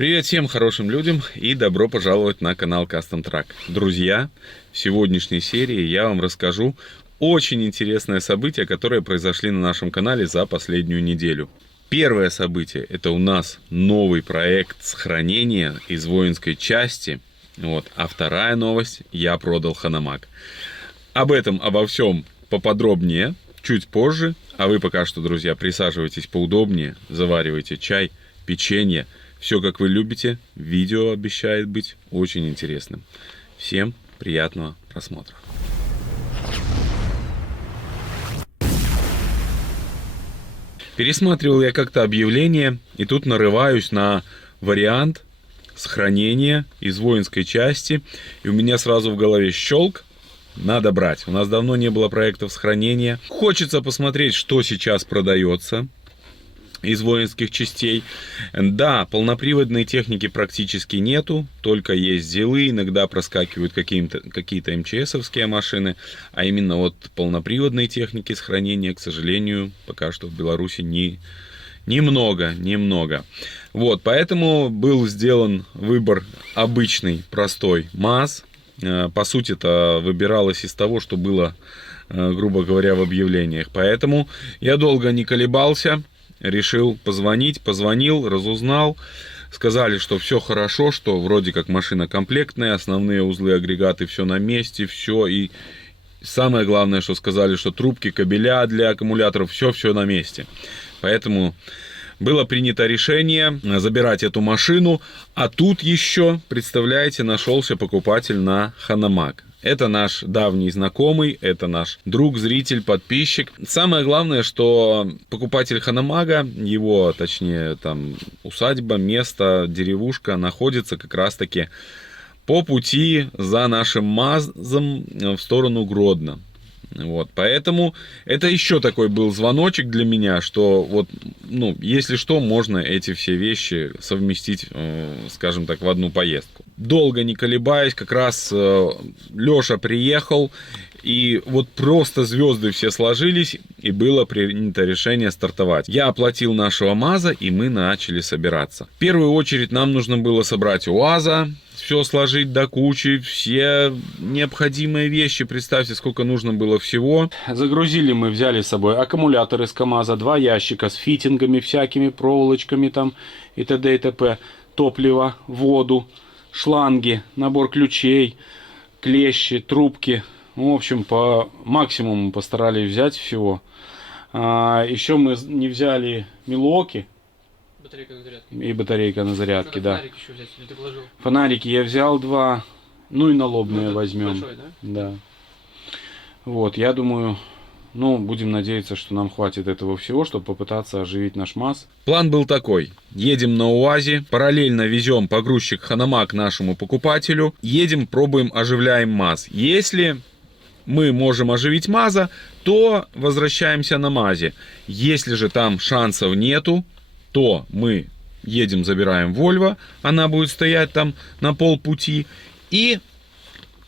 Привет всем хорошим людям и добро пожаловать на канал Custom Truck. Друзья, в сегодняшней серии я вам расскажу очень интересное событие, которое произошло на нашем канале за последнюю неделю. Первое событие — это у нас новый проект сохранения из воинской части. А вторая новость — я продал Ханамаг. Обо всем поподробнее чуть позже. А вы пока что, друзья, присаживайтесь поудобнее, заваривайте чай, печенье. Все, как вы любите. Видео обещает быть очень интересным. Всем приятного просмотра. Пересматривал я как-то объявление, и тут нарываюсь на вариант сохранения из воинской части. И у меня сразу в голове щелк. Надо брать. У нас давно не было проектов сохранения. Хочется посмотреть, что сейчас продается из воинских частей. Да, полноприводной техники практически нету, только есть зилы, иногда проскакивают какие-то МЧСовские машины, а именно вот полноприводной техники сохранения, к сожалению, пока что в Беларуси немного. Вот, поэтому был сделан выбор обычный, простой МАЗ. По сути, это выбиралось из того, что было, грубо говоря, в объявлениях. Поэтому я долго не колебался. Решил позвонил, разузнал. Сказали, что все хорошо, что вроде как машина комплектная, основные узлы, агрегаты, все на месте, все. И самое главное, что сказали, что трубки, кабеля для аккумуляторов, все на месте. Поэтому было принято решение забирать эту машину. А тут еще, представляете, нашелся покупатель на Ханамаг. Это наш давний знакомый, это наш друг, зритель, подписчик. Самое главное, что покупатель Ханамага, его, точнее, там усадьба, место, деревушка находится как раз-таки по пути за нашим МАЗом в сторону Гродно. Вот, поэтому это еще такой был звоночек для меня, что вот, если что, можно эти все вещи совместить, скажем так, в одну поездку. Долго не колебаясь, как раз Леша приехал, и вот просто звезды все сложились, и было принято решение стартовать. Я оплатил нашего МАЗа, и мы начали собираться. В первую очередь нам нужно было собрать УАЗа, все сложить до кучи, все необходимые вещи. Представьте, сколько нужно было всего. Загрузили мы, взяли с собой аккумулятор из КамАЗа, 2 ящика с фитингами всякими, проволочками там и т.д. и т.п. Топливо, воду, шланги, набор ключей, клещи, трубки. В общем, по максимуму постарались взять всего. Еще мы не взяли милуоки. Батарейка на зарядке. И батарейка на зарядке, да. Фонарики еще взять, или ты положил? Фонарики я взял 2, и налобные возьмем. Большой, да? Да. Вот, я думаю, будем надеяться, что нам хватит этого всего, чтобы попытаться оживить наш МАЗ. План был такой. Едем на УАЗе, параллельно везем погрузчик Ханамаг нашему покупателю. Едем, пробуем, оживляем МАЗ. Если мы можем оживить МАЗа, то возвращаемся на МАЗе. Если же там шансов нету, то мы едем, забираем Volvo, она будет стоять там на полпути, и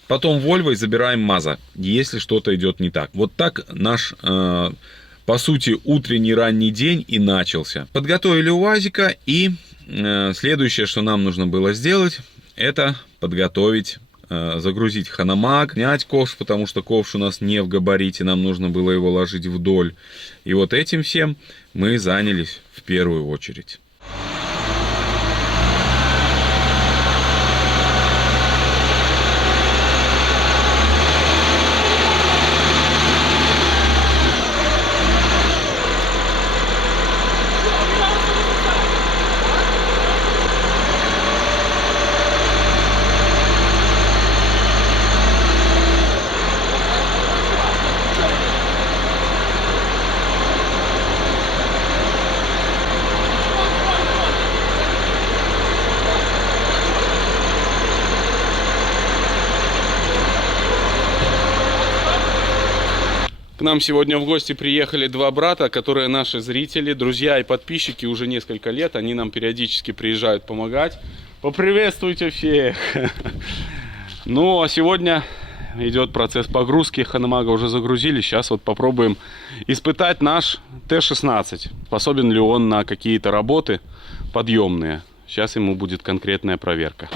потом Volvo забираем МАЗа, если что-то идет не так. Вот так наш, по сути, утренний ранний день и начался. Подготовили УАЗика, и следующее, что нам нужно было сделать, это подготовить, загрузить Ханамаг, снять ковш, потому что ковш у нас не в габарите, нам нужно было его ложить вдоль. И вот этим всем мы занялись в первую очередь. К нам сегодня в гости приехали 2 брата, которые наши зрители, друзья и подписчики уже несколько лет. Они нам периодически приезжают помогать. Поприветствуйте всех! Ну, а сегодня идет процесс погрузки. Ханамага уже загрузили. Сейчас вот попробуем испытать наш Т-16. Способен ли он на какие-то работы подъемные. Сейчас ему будет конкретная проверка.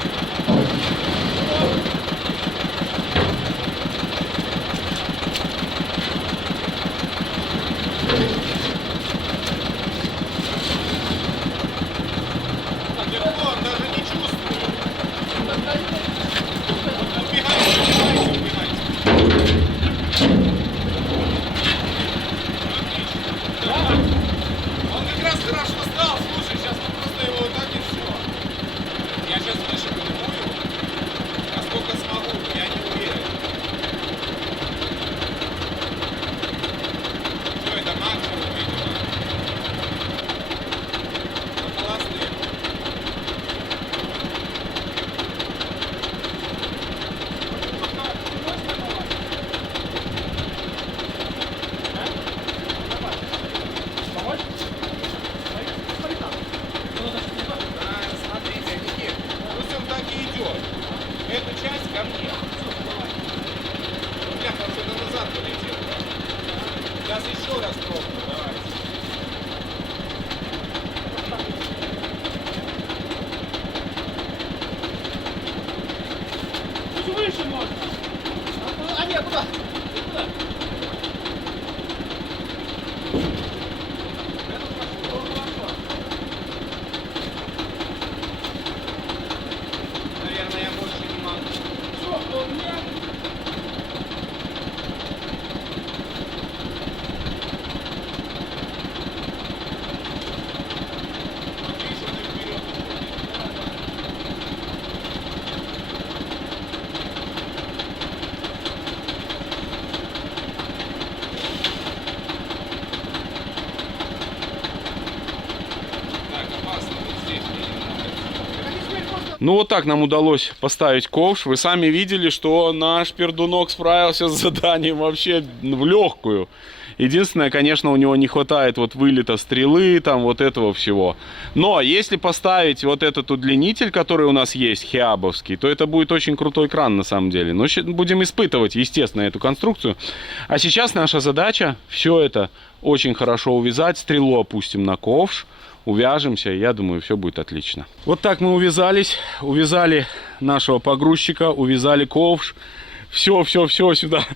Ну вот так нам удалось поставить ковш. Вы сами видели, что наш пердунок справился с заданием вообще в легкую. Единственное, конечно, у него не хватает вот вылета стрелы, там вот этого всего. Но если поставить вот этот удлинитель, который у нас есть, хиабовский, то это будет очень крутой кран на самом деле. Но будем испытывать, естественно, эту конструкцию. А сейчас наша задача все это очень хорошо увязать. Стрелу опустим на ковш. Увяжемся, я думаю, все будет отлично. Вот так мы увязались, увязали нашего погрузчика, увязали ковш. Все сюда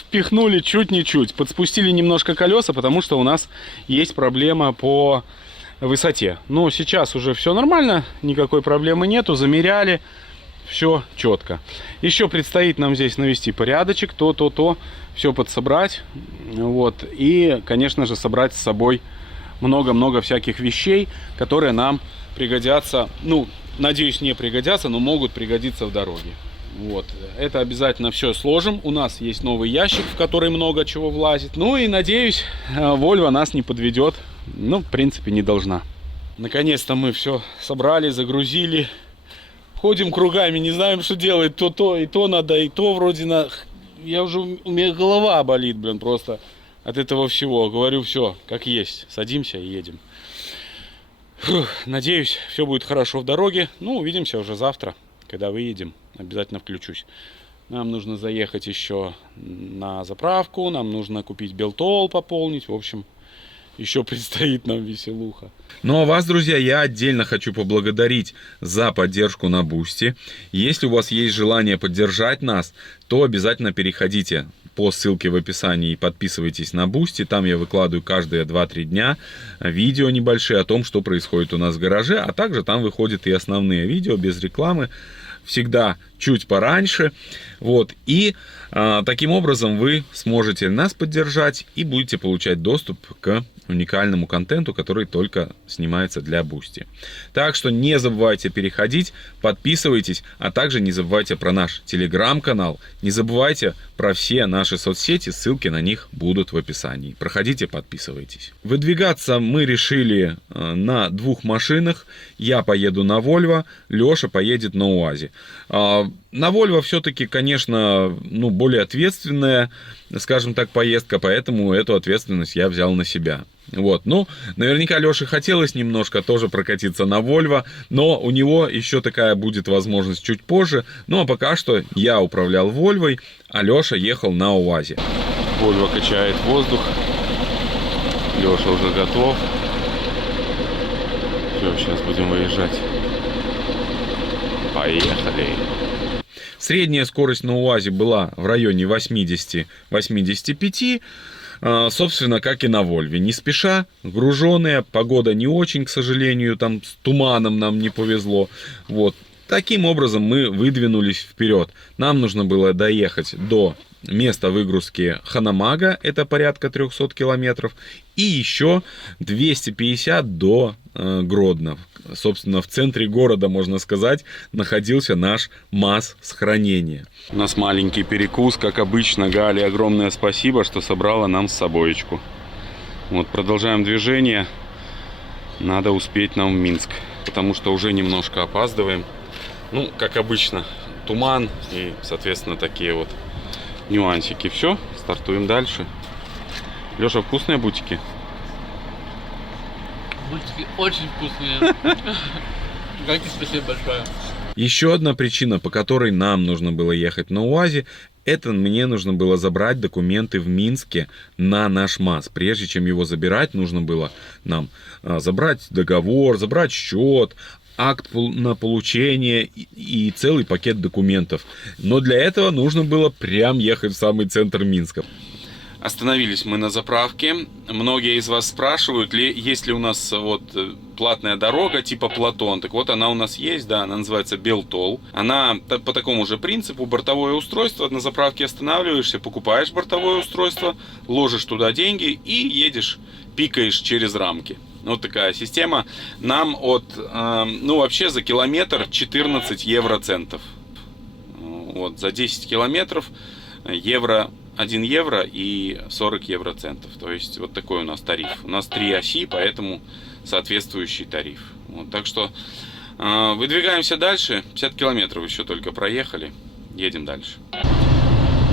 впихнули чуть не чуть. Подспустили немножко колеса, потому что у нас есть проблема по высоте. Но сейчас уже все нормально, никакой проблемы нету. Замеряли, все четко. Еще предстоит нам здесь навести порядочек, то, все подсобрать. Вот. И, конечно же, собрать с собой много-много всяких вещей, которые нам пригодятся, ну, надеюсь, не пригодятся, но могут пригодиться в дороге. Вот, это обязательно все сложим. У нас есть новый ящик, в который много чего влазит. Ну и, надеюсь, Volvo нас не подведет. Ну, в принципе, не должна. Наконец-то мы все собрали, загрузили. Ходим кругами, не знаем, что делать. То, и то надо, и то вроде на... у меня голова болит, блин, просто от этого всего. Говорю, все, как есть. Садимся и едем. Фух, надеюсь, все будет хорошо в дороге. Ну, увидимся уже завтра, когда выедем. Обязательно включусь. Нам нужно заехать еще на заправку. Нам нужно купить Белтол, пополнить. В общем, еще предстоит нам веселуха. Ну а вас, друзья, я отдельно хочу поблагодарить за поддержку на Бусти. Если у вас есть желание поддержать нас, то обязательно переходите по ссылке в описании и подписывайтесь на Бусти. Там я выкладываю каждые 2-3 дня видео небольшие о том, что происходит у нас в гараже. А также там выходят и основные видео без рекламы. Всегда чуть пораньше. Вот. И таким образом вы сможете нас поддержать и будете получать доступ к уникальному контенту, который только снимается для Бусти. Так что не забывайте переходить, подписывайтесь, а также не забывайте про наш телеграм-канал, не забывайте про все наши соцсети, ссылки на них будут в описании. Проходите, подписывайтесь. Выдвигаться мы решили на 2 машинах. Я поеду на Volvo, Леша поедет на УАЗе. На Volvo все-таки, конечно, более ответственная, скажем так, поездка, поэтому эту ответственность я взял на себя. Вот, наверняка Леше хотелось немножко тоже прокатиться на Volvo, но у него еще такая будет возможность чуть позже. Ну, а пока что я управлял Volvo, а Леша ехал на УАЗе. Volvo качает воздух. Леша уже готов. Все, сейчас будем выезжать. Поехали. Средняя скорость на УАЗе была в районе 80-85. Собственно, как и на Вольве. Не спеша, груженая, погода не очень, к сожалению, там с туманом нам не повезло. Вот. Таким образом мы выдвинулись вперед. Нам нужно было доехать до места выгрузки Ханамага, это порядка 300 километров, и еще 250 до Гродно. Собственно, в центре города, можно сказать, находился наш МАЗ с хранения. У нас маленький перекус, как обычно. Гале огромное спасибо, что собрала нам с собоечку. Вот, продолжаем движение. Надо успеть нам в Минск, потому что уже немножко опаздываем. Ну, как обычно, туман и, соответственно, такие вот нюансики. Все, стартуем дальше. Леша, вкусные бутики? Бутики очень вкусные. Гаки, спасибо большое. Еще одна причина, по которой нам нужно было ехать на УАЗе, это мне нужно было забрать документы в Минске на наш МАЗ. Прежде чем его забирать, нужно было нам забрать договор, забрать счет, акт на получение и целый пакет документов. Но для этого нужно было прям ехать в самый центр Минска. Остановились мы на заправке. Многие из вас спрашивают, есть ли у нас вот платная дорога типа Платон. Так вот, она у нас есть, да, она называется Белтол. Она по такому же принципу: бортовое устройство, на заправке останавливаешься, покупаешь бортовое устройство, ложишь туда деньги и едешь, пикаешь через рамки. Вот такая система. Нам ну вообще за километр 14 евроцентов. Вот, за 10 километров 1 евро и 40 евроцентов. То есть вот такой у нас тариф. У нас 3 оси, поэтому соответствующий тариф. Вот, так что выдвигаемся дальше. 50 километров еще только проехали. Едем дальше.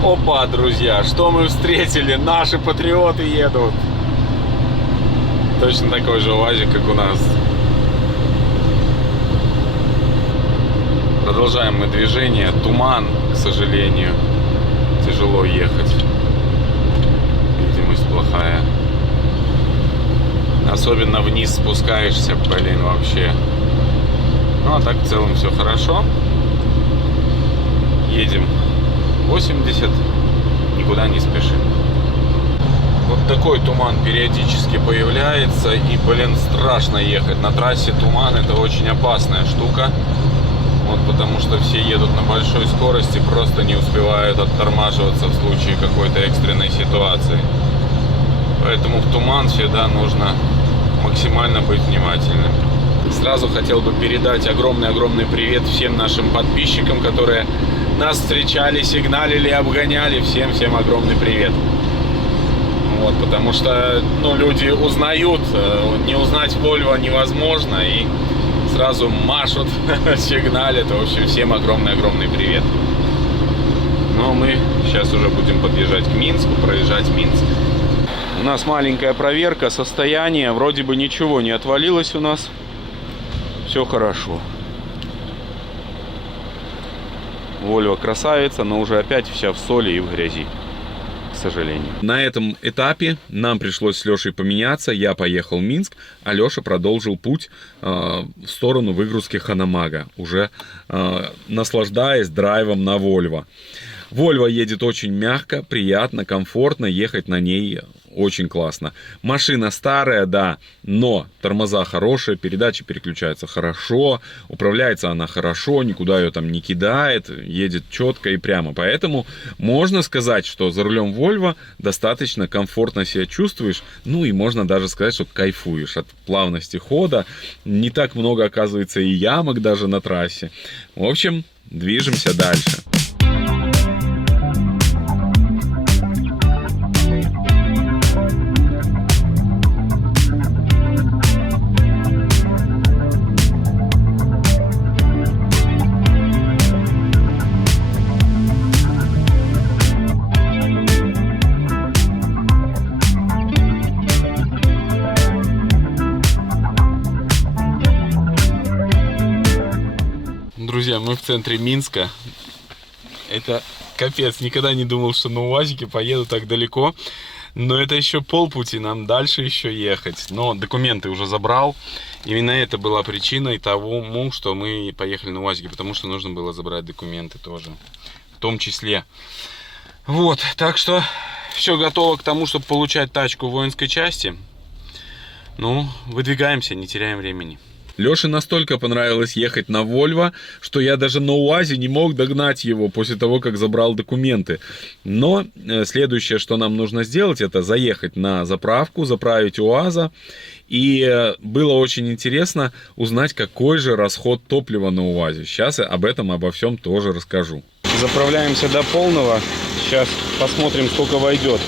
Опа, друзья, что мы встретили? Наши патриоты едут. Точно такой же УАЗик, как у нас. Продолжаем мы движение. Туман, к сожалению. Тяжело ехать. Видимость плохая. Особенно вниз спускаешься, блин, вообще. Ну, а так в целом все хорошо. Едем 80. Никуда не спешим. Вот такой туман периодически появляется. И, блин, страшно ехать. На трассе туман — это очень опасная штука. Вот, потому что все едут на большой скорости, просто не успевают оттормаживаться в случае какой-то экстренной ситуации. Поэтому в туман всегда нужно максимально быть внимательным. Сразу хотел бы передать огромный-огромный привет всем нашим подписчикам, которые нас встречали, сигналили, обгоняли. Всем огромный привет. Вот, потому что, ну, люди узнают, не узнать Volvo невозможно, и сразу машут, сигналят. В общем, всем огромный-огромный привет. Но мы сейчас уже будем подъезжать к Минску, проезжать Минск. У нас маленькая проверка состояния. Вроде бы ничего не отвалилось у нас. Все хорошо. Volvo красавица, но уже опять вся в соли и в грязи, к сожалению. На этом этапе нам пришлось с Лешей поменяться. Я поехал в Минск, а Леша продолжил путь в сторону выгрузки Ханамага, уже наслаждаясь драйвом на Volvo. Volvo едет очень мягко, приятно, комфортно, ехать на ней очень классно. Машина старая, да, но тормоза хорошие, передачи переключаются хорошо, управляется она хорошо, никуда ее там не кидает, едет четко и прямо. Поэтому можно сказать, что за рулем Volvo достаточно комфортно себя чувствуешь, ну и можно даже сказать, что кайфуешь от плавности хода. Не так много, оказывается, и ямок даже на трассе. В общем, движемся дальше. Друзья, мы в центре Минска. Это капец, никогда не думал, что на УАЗике поеду так далеко. Но это еще полпути, нам дальше еще ехать. Но документы уже забрал. Именно это была причиной тому, что мы поехали на УАЗике, потому что нужно было забрать документы тоже. В том числе. Вот, так что все готово к тому, чтобы получать тачку в воинской части. Ну, выдвигаемся, не теряем времени. Леше настолько понравилось ехать на Вольво, что я даже на УАЗе не мог догнать его после того, как забрал документы. Но следующее, что нам нужно сделать, это заехать на заправку, заправить УАЗа. И было очень интересно узнать, какой же расход топлива на УАЗе. Сейчас я обо всем тоже расскажу. Заправляемся до полного. Сейчас посмотрим, сколько войдет.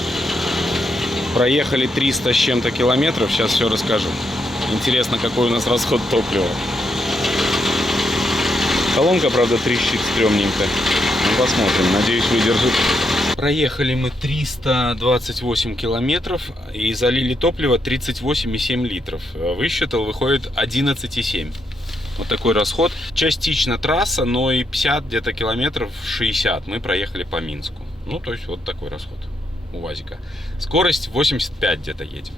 Проехали 300 с чем-то километров. Сейчас все расскажу. Интересно, какой у нас расход топлива. Колонка, правда, трещит стрёмненько. Ну, посмотрим. Надеюсь, выдержит. Проехали мы 328 километров и залили топливо 38,7 литров. Высчитал, выходит 11,7. Вот такой расход. Частично трасса, но и 50 где-то километров, 60 мы проехали по Минску. Ну, то есть вот такой расход у УАЗика. Скорость 85 где-то едем.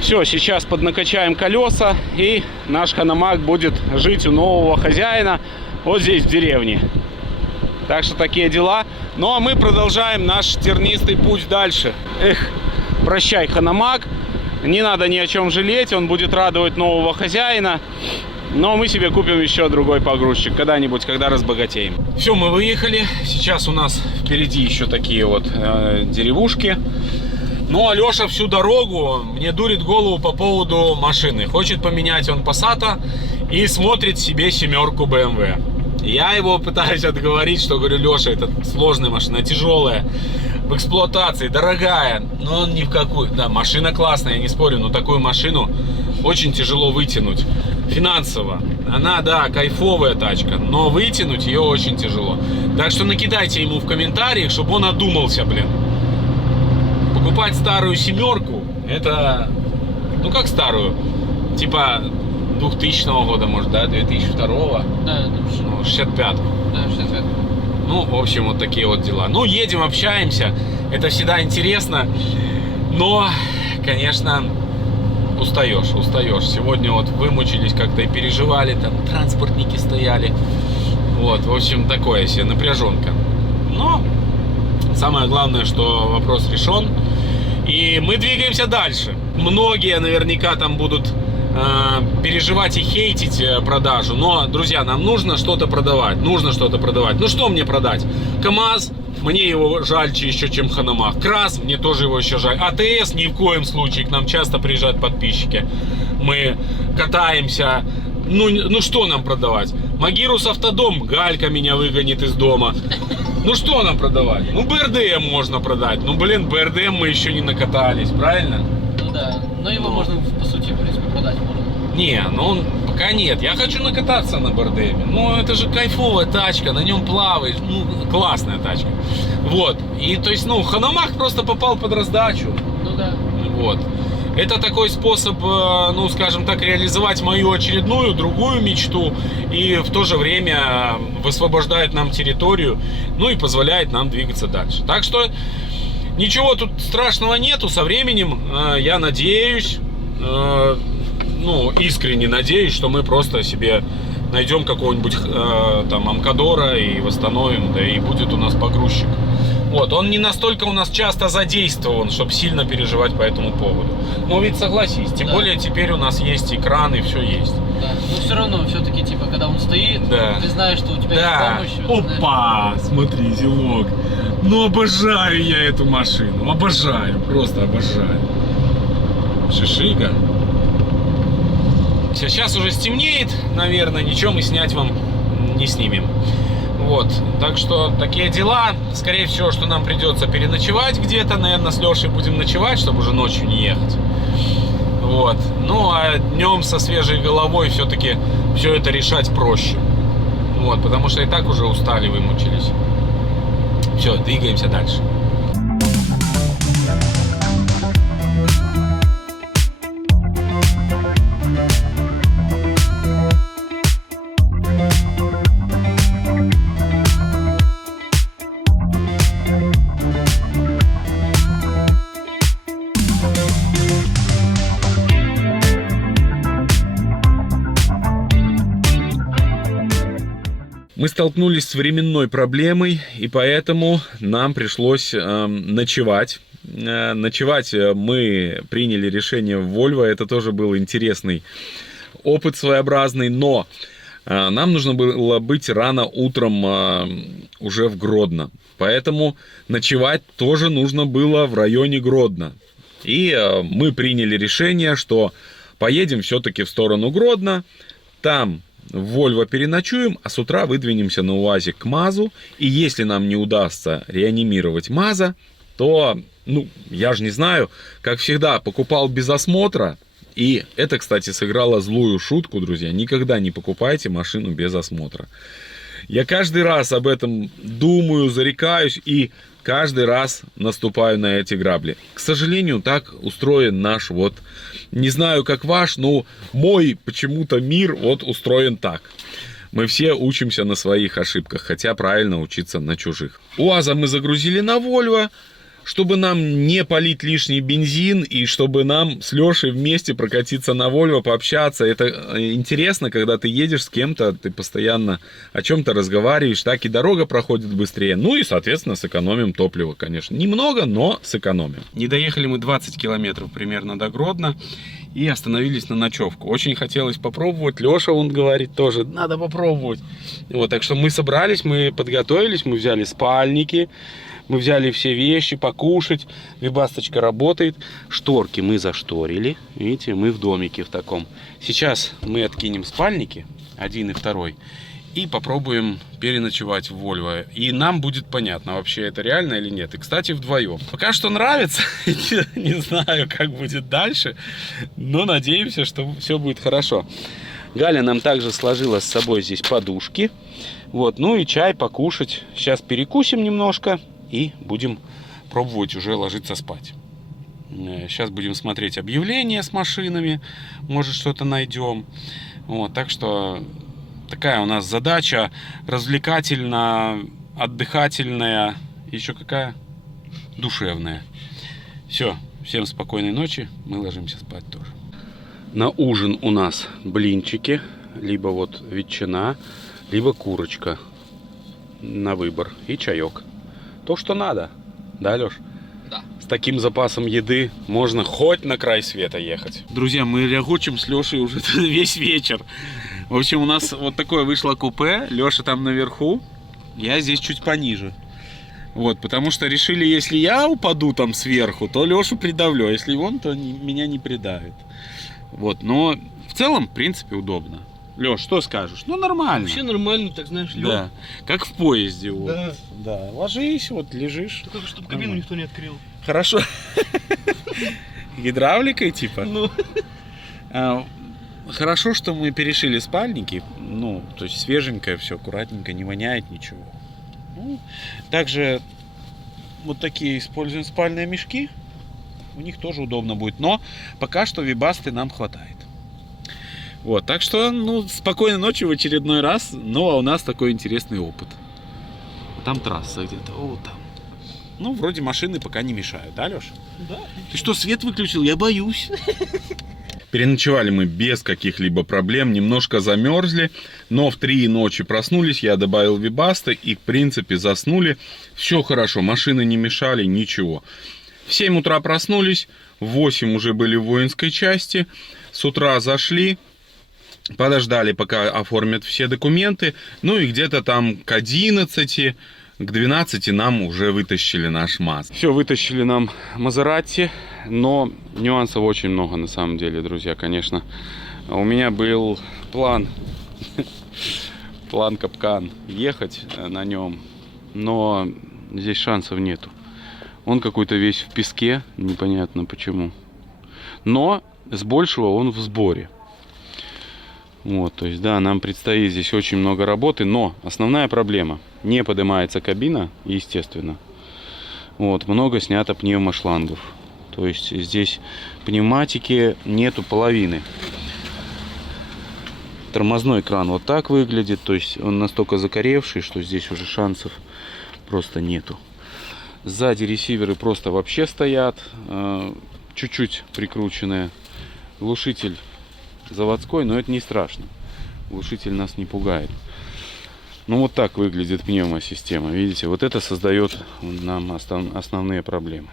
Все, сейчас поднакачаем колеса, и наш Ханамак будет жить у нового хозяина вот здесь, в деревне. Так что такие дела. Ну а мы продолжаем наш тернистый путь дальше. Эх, прощай, Ханамак. Не надо ни о чем жалеть, он будет радовать нового хозяина. Но мы себе купим еще другой погрузчик когда-нибудь, когда разбогатеем. Все, мы выехали. Сейчас у нас впереди еще такие вот деревушки. Ну, Алеша всю дорогу мне дурит голову по поводу машины. Хочет поменять он Passat и смотрит себе семерку BMW. Я его пытаюсь отговорить, что говорю: Леша, это сложная машина, тяжелая, в эксплуатации, дорогая. Но он ни в какую. Да, машина классная, я не спорю, но такую машину очень тяжело вытянуть финансово. Она, да, кайфовая тачка, но вытянуть ее очень тяжело. Так что накидайте ему в комментариях, чтобы он одумался, блин. Покупать старую семерку, это, ну как старую, типа 2000 года, может, да, 2002, Да, ну, 65. Да, 65. Ну, в общем, вот такие вот дела. Ну, едем, общаемся, это всегда интересно, но, конечно, устаешь. Сегодня вот вымучились как-то и переживали, там транспортники стояли, вот, в общем, такое себе, напряженка. Но самое главное, что вопрос решен. И мы двигаемся дальше. Многие наверняка там будут переживать и хейтить продажу. Но, друзья, нам нужно что-то продавать. Ну что мне продать? КамАЗ, мне его жальче еще, чем Ханамак. КРАС, мне тоже его еще жаль. АТС ни в коем случае. К нам часто приезжают подписчики. Мы катаемся. Ну что нам продавать? Магирус Автодом, Галька меня выгонит из дома. Ну что нам продавать? Ну БРДМ можно продать. Ну блин, БРДМ мы еще не накатались, правильно? Ну да, но его можно, по сути, в принципе, продать можно. Не, ну он пока нет. Я хочу накататься на БРДМ. Ну это же кайфовая тачка, на нем плаваешь. Ну классная тачка. Вот. И то есть, ну Ханамак просто попал под раздачу. Ну да. Вот. Это такой способ, ну, скажем так, реализовать мою очередную, другую мечту. И в то же время высвобождает нам территорию, ну и позволяет нам двигаться дальше. Так что ничего тут страшного нету. Со временем, я надеюсь, ну, искренне надеюсь, что мы просто себе найдем какого-нибудь там Амкадора и восстановим, да и будет у нас погрузчик. Вот, он не настолько у нас часто задействован, чтобы сильно переживать по этому поводу. Но ведь согласись, тем более теперь у нас есть экран и все есть. Да, но все равно, все-таки, типа, когда он стоит, Да. ты знаешь, что у тебя есть помощь. вот, Опа! Смотри, зелок. Ну, обожаю я эту машину. Обожаю, просто обожаю. Шишига. Сейчас уже стемнеет, наверное, ничего мы снять вам не снимем. Вот, так что такие дела. Скорее всего, что нам придется переночевать где-то. Наверное, с Лешей будем ночевать, чтобы уже ночью не ехать. Вот. Ну, а днем со свежей головой все-таки все это решать проще. Вот, потому что и так уже устали, вымучились. Все, двигаемся дальше. Мы столкнулись с временной проблемой, и поэтому нам пришлось ночевать. Ночевать мы приняли решение в Volvo. Это тоже был интересный опыт своеобразный, но нам нужно было быть рано утром уже в Гродно. Поэтому ночевать тоже нужно было в районе Гродно. И мы приняли решение, что поедем все-таки в сторону Гродно. Там в Volvo переночуем, а с утра выдвинемся на УАЗик к МАЗу. И если нам не удастся реанимировать МАЗа, то, ну, я же не знаю, как всегда, покупал без осмотра. И это, кстати, сыграло злую шутку, друзья. Никогда не покупайте машину без осмотра. Я каждый раз об этом думаю, зарекаюсь и каждый раз наступаю на эти грабли. К сожалению, так устроен наш, вот, не знаю, как ваш, но мой почему-то мир вот устроен так. Мы все учимся на своих ошибках, хотя правильно учиться на чужих. УАЗа мы загрузили на Volvo, чтобы нам не палить лишний бензин и чтобы нам с Лешей вместе прокатиться на Volvo, пообщаться. Это интересно, когда ты едешь с кем-то, ты постоянно о чем-то разговариваешь, так и дорога проходит быстрее. Ну и, соответственно, сэкономим топливо, конечно. Немного, но сэкономим. Не доехали мы 20 километров примерно до Гродно и остановились на ночевку. Очень хотелось попробовать. Леша, он говорит, тоже надо попробовать. Вот, так что мы собрались, мы подготовились, мы взяли спальники. Мы взяли все вещи, покушать. Вибасточка работает. Шторки мы зашторили. Видите, мы в домике в таком. Сейчас мы откинем спальники, один и второй, и попробуем переночевать в Volvo. И нам будет понятно, вообще это реально или нет. И, кстати, вдвоем. Пока что нравится. Не знаю, как будет дальше. Но надеемся, что все будет хорошо. Галя нам также сложила с собой здесь подушки. Вот, ну и чай покушать. Сейчас перекусим немножко. И будем пробовать уже ложиться спать. Сейчас будем смотреть объявления с машинами. Может, что-то найдем. Вот, так что такая у нас задача. Развлекательная, отдыхательная. Еще какая? Душевная. Все. Всем спокойной ночи. Мы ложимся спать тоже. На ужин у нас блинчики. Либо вот ветчина, либо курочка. На выбор. И чаек. То, что надо. Да, Леш? Да. С таким запасом еды можно хоть на край света ехать. Друзья, мы рягучим с Лешей уже весь вечер. В общем, у нас вот такое вышло купе. Леша там наверху. Я здесь чуть пониже. Вот, потому что решили, если я упаду там сверху, то Лешу придавлю. А если он, то меня не придавит. Вот, но в целом, в принципе, удобно. Леш, что скажешь? Ну, нормально. Вообще нормально, так знаешь, лёг. Да. Как в поезде. Вот. Да. Да. Ложись, вот лежишь. Только чтобы кабину никто не открыл. Хорошо. Гидравликой типа? Ну. Хорошо, что мы перешили спальники. Ну, то есть свеженькое все, аккуратненько, не воняет ничего. Ну, также вот такие используем спальные мешки. у них тоже удобно будет. Но пока что Вибасты нам хватает. Вот, так что, ну, спокойной ночи в очередной раз. Ну, а у нас такой интересный опыт. Там трасса где-то, вот там. Ну, вроде машины пока не мешают, да, Леш? Да. Ты что, свет выключил? Я боюсь. Переночевали мы без каких-либо проблем, немножко замерзли, но в 3 ночи проснулись, я добавил Вибасты и, в принципе, заснули. Все хорошо, машины не мешали, ничего. В 7 утра проснулись, в 8 уже были в воинской части, с утра зашли, подождали, пока оформят все документы, ну и где-то там к 11, к 12 нам уже вытащили наш МАЗ. Все, вытащили нам Мазератти, но нюансов очень много на самом деле, друзья, конечно. У меня был план капкан, ехать на нем, но здесь шансов нету. Он какой-то весь в песке, непонятно почему. Но с большего он в сборе. Вот, то есть, да, нам предстоит здесь очень много работы, но основная проблема: не поднимается кабина, естественно. Вот, много снято пневмошлангов. То есть, здесь пневматики нету половины. Тормозной кран вот так выглядит, то есть, он настолько закоревший, что здесь уже шансов просто нету. Сзади ресиверы просто вообще стоят, чуть-чуть прикрученные. Глушитель заводской, но это не страшно. Глушитель нас не пугает. Ну вот так выглядит пневмосистема. Видите, вот это создает нам основные проблемы.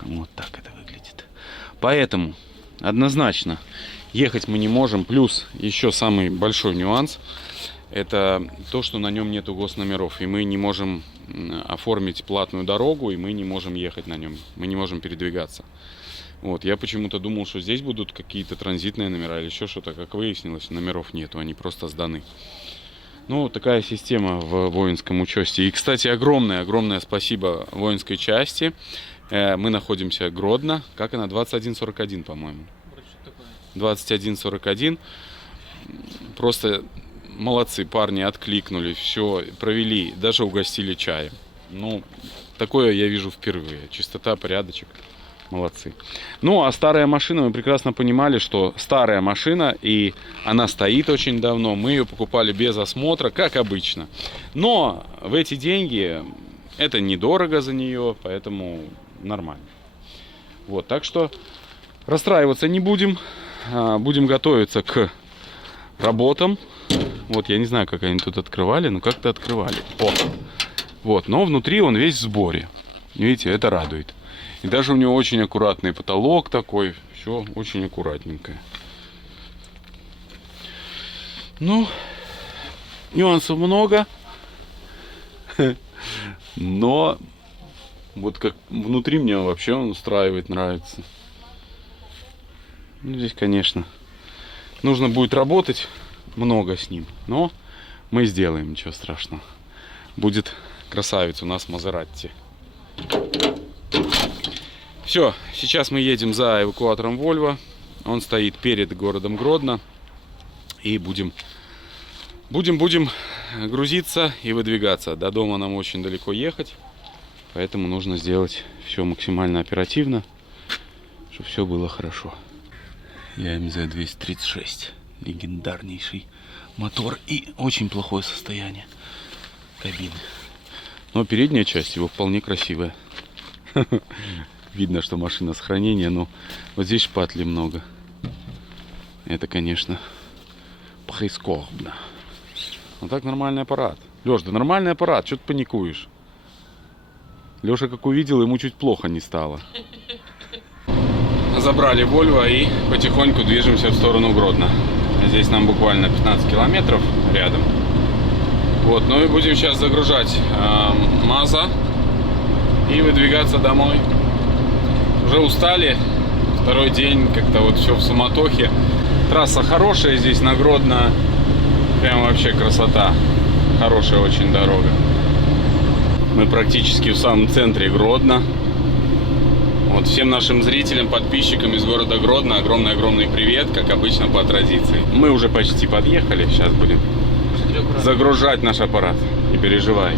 Вот так это выглядит. Поэтому однозначно ехать мы не можем. Плюс еще самый большой нюанс — это то, что на нем нету госномеров, и мы не можем оформить платную дорогу, и мы не можем ехать на нем, мы не можем передвигаться. Вот, я почему-то думал, что здесь будут какие-то транзитные номера или еще что-то. Как выяснилось, номеров нету, они просто сданы. Ну, такая система в воинском участии. И, кстати, огромное спасибо воинской части. Мы находимся Гродно. Как она? 2141, по-моему. 2141. Просто молодцы, парни, откликнули, все, провели, даже угостили чаем. Ну, такое я вижу впервые. Чистота, порядочек. Молодцы. Ну, а старая машина, мы прекрасно понимали, что старая машина, и она стоит очень давно. Мы ее покупали без осмотра, как обычно. Но в эти деньги это недорого за нее, поэтому нормально. Вот, так что расстраиваться не будем. Будем готовиться к работам. Вот, я не знаю, как они тут открывали, но как-то открывали. О! Вот, но внутри он весь в сборе. Видите, это радует. И даже у него очень аккуратный потолок такой. Все очень аккуратненькое. Ну, нюансов много. Но вот как внутри мне вообще он устраивает, нравится. Ну, здесь, конечно, нужно будет работать много с ним. Но мы сделаем, ничего страшного. Будет красавец у нас Мазератти. Все, сейчас мы едем за эвакуатором Volvo. Он стоит перед городом Гродно. И будем грузиться и выдвигаться. До дома нам очень далеко ехать. Поэтому нужно сделать все максимально оперативно, чтобы все было хорошо. ЯМЗ-236. Легендарнейший мотор и очень плохое состояние кабины. Но передняя часть его вполне красивая. Видно, что машина с хранения, но вот здесь шпатлей много. Это, конечно, прискорбно. Но так нормальный аппарат. Леш, да нормальный аппарат, что ты паникуешь? Леша, как увидел, ему чуть плохо не стало. Забрали Volvo и потихоньку движемся в сторону Гродно. Здесь нам буквально 15 километров рядом. Вот, ну и будем сейчас загружать МАЗа и выдвигаться домой. Уже устали. Второй день, как-то вот все в суматохе. Трасса хорошая здесь на Гродно. Прям вообще красота. Хорошая очень дорога. Мы практически в самом центре Гродно. Вот всем нашим зрителям, подписчикам из города Гродно огромный привет, как обычно по традиции. Мы уже почти подъехали, сейчас будем загружать наш аппарат. Не переживай.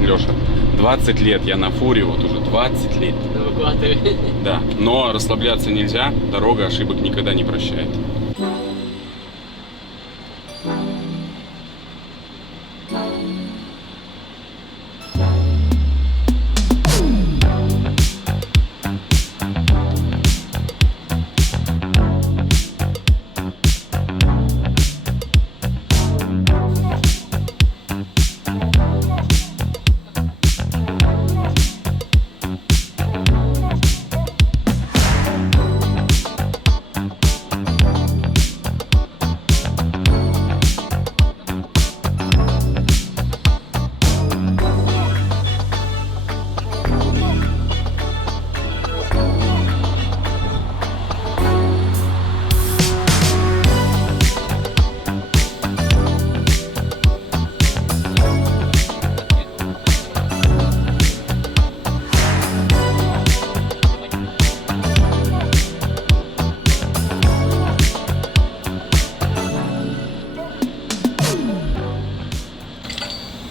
Леша, 20 лет я на фуре, вот уже 20 лет. На эвакуаторе. Да, но расслабляться нельзя, дорога ошибок никогда не прощает.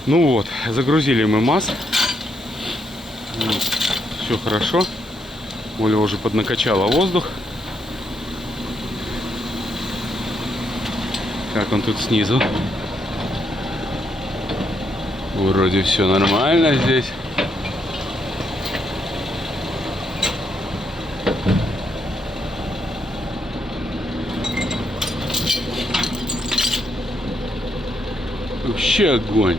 Ну вот, загрузили мы МАЗ. Все хорошо. Оля уже поднакачала воздух. Как он тут снизу? Вроде все нормально здесь. Вообще огонь.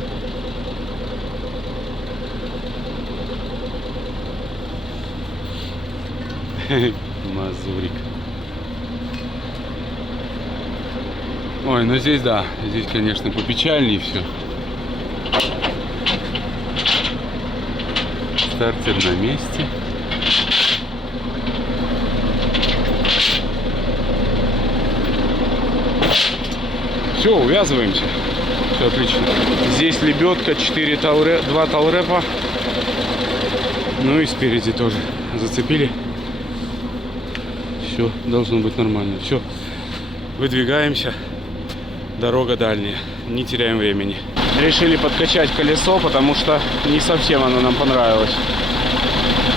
Мазурик. Ой, ну здесь да, здесь, конечно, попечальнее все. Стартер на месте. Все, увязываемся. Все отлично. Здесь лебедка, 2 талрепа. Ну и спереди тоже зацепили. Все, должно быть нормально. Все, выдвигаемся. Дорога дальняя. Не теряем времени. Решили подкачать колесо, потому что не совсем оно нам понравилось.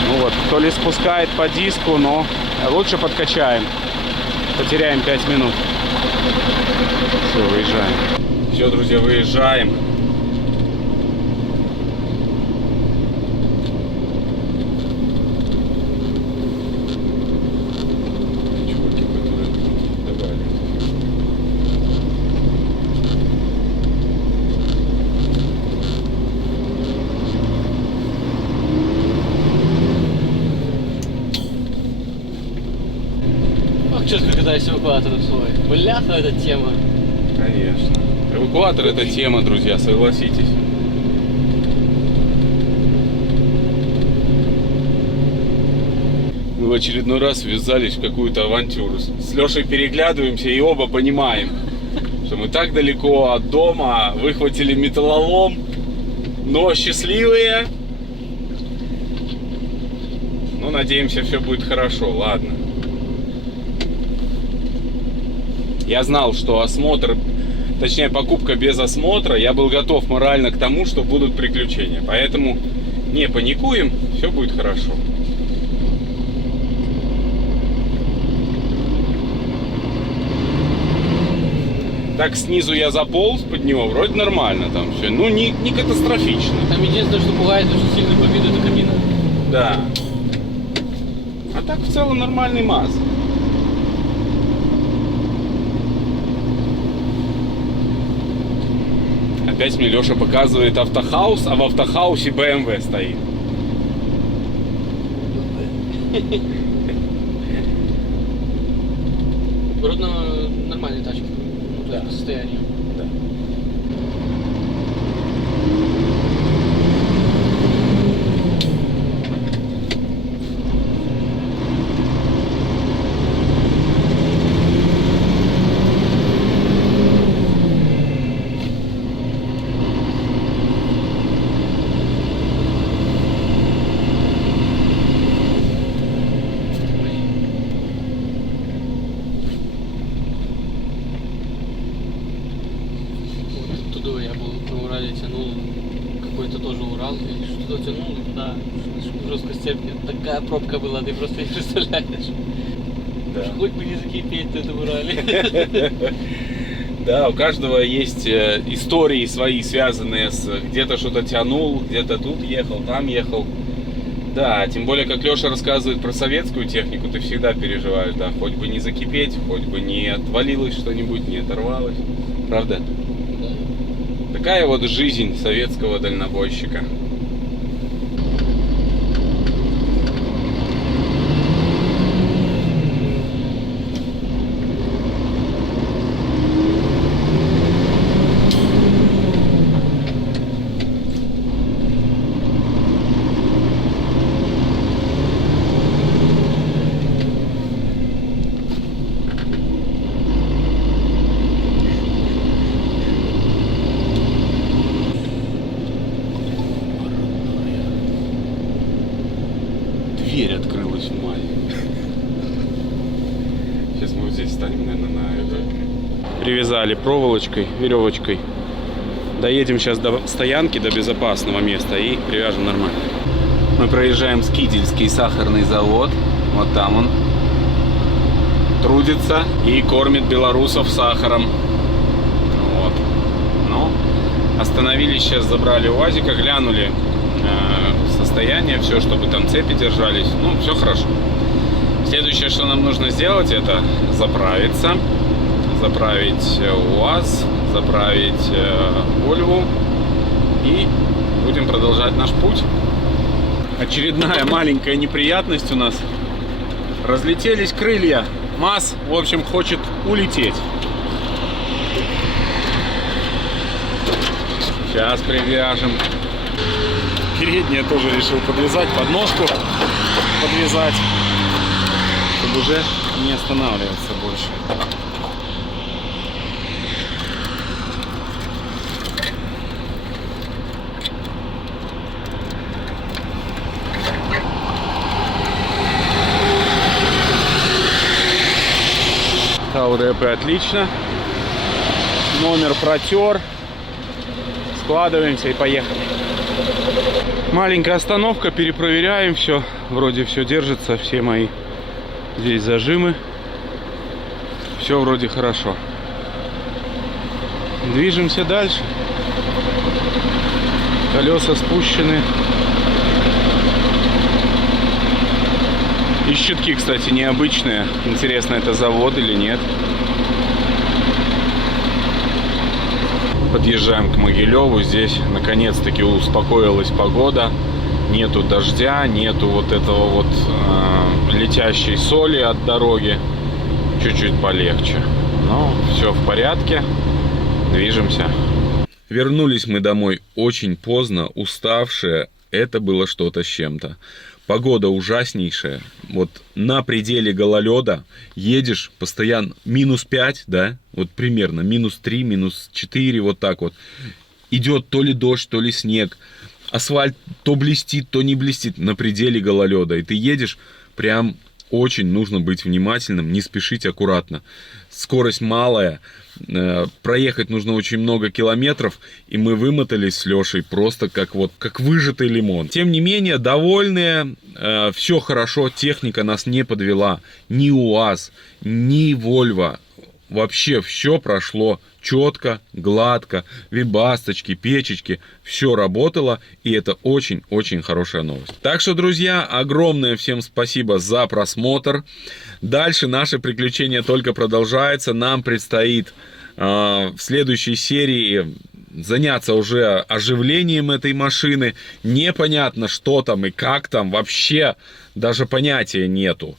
Ну вот, то ли спускает по диску, но лучше подкачаем. Потеряем 5 минут. Все, выезжаем. Все, друзья, выезжаем. Чуваки, которые добавили. Ох, честно, катаюсь эвакуатором свой. Бляха, эта тема. Конечно. Эвакуатор — это тема, друзья, согласитесь. Мы в очередной раз ввязались в какую-то авантюру. С Лешей переглядываемся и оба понимаем, что мы так далеко от дома, выхватили металлолом, но счастливые. Ну, надеемся, все будет хорошо. Ладно. Я знал, что осмотр, точнее покупка без осмотра, я был готов морально к тому, что будут приключения. Поэтому не паникуем, все будет хорошо. Так, снизу я заполз под него, вроде нормально там все. Ну, не катастрофично. Там единственное, что пугает, что сильно по виду, это кабина. Да. А так в целом нормальный МАЗ. Опять мне Леша показывает автохаус, а в автохаусе BMW стоит. Вроде нормальные тачки. Ну, Да. по состоянию. Да. это тоже Урал, или что-то тянул, и туда жестко степки. Такая пробка была, ты просто не представляешь. Да. Хоть бы не закипеть тут в Урале. Да, у каждого есть истории свои, связанные с где-то что-то тянул, где-то тут ехал, там ехал. Да, тем более, как Леша рассказывает про советскую технику, ты всегда переживаешь, да, хоть бы не закипеть, хоть бы не отвалилось что-нибудь, не оторвалось. Правда? Да. Такая вот жизнь советского дальнобойщика. Дверь открылась в мае. Сейчас мы вот здесь станем, наверное, на это. Привязали проволочкой, веревочкой. Доедем сейчас до стоянки, до безопасного места и привяжем нормально. Мы проезжаем Скидельский сахарный завод. Вот там он трудится и кормит белорусов сахаром. Вот. Ну, остановились сейчас, забрали УАЗика, глянули состояние, все, чтобы там цепи держались. Ну, все хорошо. Следующее, что нам нужно сделать, это заправиться. Заправить УАЗ, заправить Вольву. И будем продолжать наш путь. Очередная маленькая неприятность у нас. Разлетелись крылья. МАЗ, в общем, хочет улететь. Сейчас привяжем. Переднее тоже решил подвязать, подножку подвязать, чтобы уже не останавливаться больше. Таурепы отлично. Номер протер. Складываемся и поехали. Маленькая остановка, перепроверяем все. Вроде все держится, все мои здесь зажимы. Все вроде хорошо. Движемся дальше. Колеса спущены. И щитки, кстати, необычные. Интересно, это завод или нет. Подъезжаем к Могилеву. Здесь наконец-таки успокоилась погода. Нету дождя, нету вот этого вот летящей соли от дороги. Чуть-чуть полегче. Но все в порядке. Движемся. Вернулись мы домой очень поздно, уставшие. Это было что-то с чем-то. Погода ужаснейшая. Вот на пределе гололеда. Едешь постоянно -5, да? Вот примерно -3, -4, вот так вот. Идет то ли дождь, то ли снег. Асфальт то блестит, то не блестит. На пределе гололеда. И ты едешь, прям очень нужно быть внимательным, не спешить, аккуратно. Скорость малая. Проехать нужно очень много километров, и мы вымотались с Лешей просто как выжатый лимон. Тем не менее, довольные, все хорошо, техника нас не подвела. Ни УАЗ, ни Вольво. Вообще все прошло четко, гладко, вибасточки, печечки, все работало, и это очень-очень хорошая новость. Так что, друзья, огромное всем спасибо за просмотр. Дальше наше приключение только продолжается. Нам предстоит в следующей серии заняться уже оживлением этой машины. Непонятно, что там и как там, вообще даже понятия нету.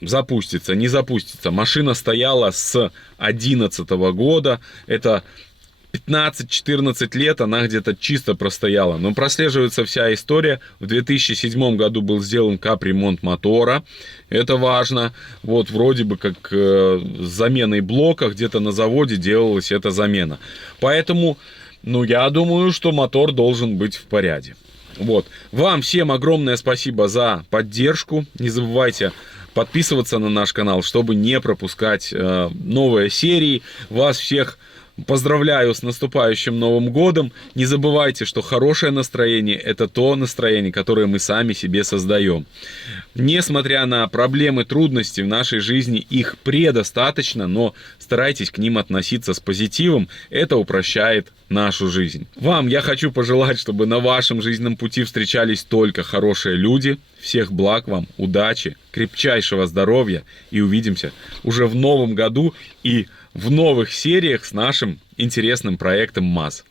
Запустится, не запустится. Машина стояла с 2011 года. Это 15-14 лет она где-то чисто простояла. Но прослеживается вся история. В 2007 году был сделан капремонт мотора. Это важно. Вот вроде бы как с заменой блока где-то на заводе делалась эта замена. Поэтому, я думаю, что мотор должен быть в порядке. Вот. Вам всем огромное спасибо за поддержку. Не забывайте подписываться на наш канал, чтобы не пропускать новые серии. Вас всех Поздравляю с наступающим Новым годом. Не забывайте, что хорошее настроение – это то настроение, которое мы сами себе создаем. Несмотря на проблемы, трудности в нашей жизни, их предостаточно, но старайтесь к ним относиться с позитивом. Это упрощает нашу жизнь. Вам я хочу пожелать, чтобы на вашем жизненном пути встречались только хорошие люди. Всех благ вам, удачи, крепчайшего здоровья, и увидимся уже в новом году и в новых сериях с нашим интересным проектом МАЗ.